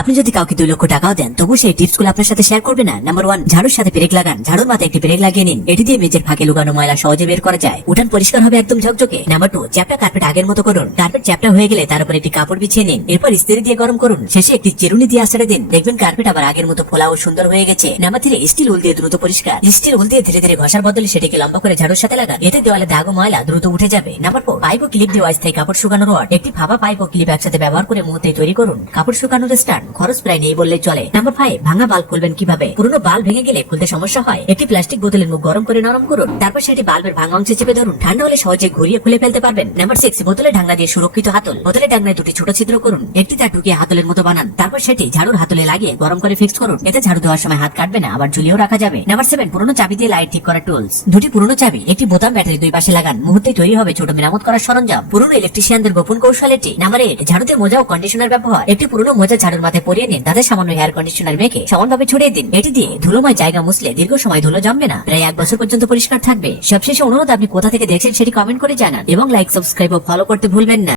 আপনি যদি কাউকে 2 লক্ষ টাকাও দেন তবু সেই টিপস গুলো আপনার সাথে শেয়ার করবে না। নাম্বার 1, ঝাড়ুর সাথে পেরেক লাগান। ঝাড়ুর মাথায় একটি পেরেক লাগিয়ে নিন। এটি দিয়ে মেঝের ফাঁকে লুকানো ময়লা সহজে বের করা যায়। উঠান পরিষ্কার হবে একদম ঝকঝকে। নাম্বার 2, চ্যাপটা কার্পেট আগের মতো করুন। কার্পেট চ্যাপটা হয়ে গেলে তার উপর একটি কাপড় বিছিয়ে নিন। এরপর ইস্ত্রি দিয়ে গরম করুন। শেষে একটি চিরুনি দিয়ে আছড়ে দিন। দেখবেন কার্পেট আবার আগের মতো ফোলা ও সুন্দর হয়ে গেছে। নাম্বার 3, স্টিল উল দিয়ে দ্রুত পরিষ্কার। স্টিল উল দিয়ে ধীরে ধীরে ঘষার বদলে সেটিকে লম্বা করে ঝাড়ুর সাথে লাগান। এতে দেওয়ালে দাগ ও ময়লা দ্রুত উঠে যাবে। নাম্বার 4, পাইপ ও ক্লিপ দিয়ে অস্থায়ী কাপড় শুকানোর রড। একটি ফাঁপা পাইপ ও ক্লিপ একসাথে ব্যবহার করে মুহূর্তে তৈরি করুন কাপড় শুকানোর স্ট্যান্ড। খরচ প্রায় নেই বললেই চলে। নাম্বার 5, ভাঙা বাল্ব খুলবেন কিভাবে। পুরনো বাল্ব ভেঙে গেলে খুলতে সমস্যা হয়। একটি প্লাস্টিক বোতলের মুখ গরম করে নরম করুন। তারপর সেটি বাল্বের ভাঙা অংশে চেপে ধরুন। ঠান্ডা হলে সহজে ঘুরিয়ে খুলে ফেলতে পারবেন। নাম্বার 6, বোতলের ঢাকনা দিয়ে সুরক্ষিত হাতল। বোতলের ঢাকনায় 2টি ছোট ছিদ্র করুন। একটি তার ঢুকিয়ে হাতলের মতো বানান। তারপর সেটি ঝাড়ুর হাতলে লাগিয়ে গরম করে ফিক্স করুন। এতে ঝাড়ু দেওয়ার সময় হাত কাটবে না, আবার ঝুলিয়েও রাখা যাবে। নাম্বার 7, পুরনো চাবি দিয়ে লাইট ঠিক করার টুলস। 2টি পুরনো চাবি, একটি বোতাম ব্যাটারি 2 পাশে লাগান। মুহূর্তে তৈরি হবে ছোট মেরামত করার সরঞ্জাম। পুরনো ইলেকট্রিশিয়ানদের গোপন কৌশল এটি। নাম্বার 8, ঝাড়ুতে মোজা ও কন্ডিশনার ব্যবহার। একটি পুরনো মোজা ঝাড়ুর মাথায় পরিয়ে নিন। তাতে সামান্য হেয়ার কন্ডিশনার মেখে সমানভাবে ছড়িয়ে দিন। এটি দিয়ে ধুলোময় জায়গা মুছলে দীর্ঘ সময় ধুলো জমবে না, প্রায় 1 বছর পর্যন্ত পরিষ্কার থাকবে। সবশেষে অনুরোধ, আপনি কোথা থেকে দেখছেন সেটি কমেন্ট করে জানান এবং লাইক, সাবস্ক্রাইব ও ফলো করতে ভুলবেন না।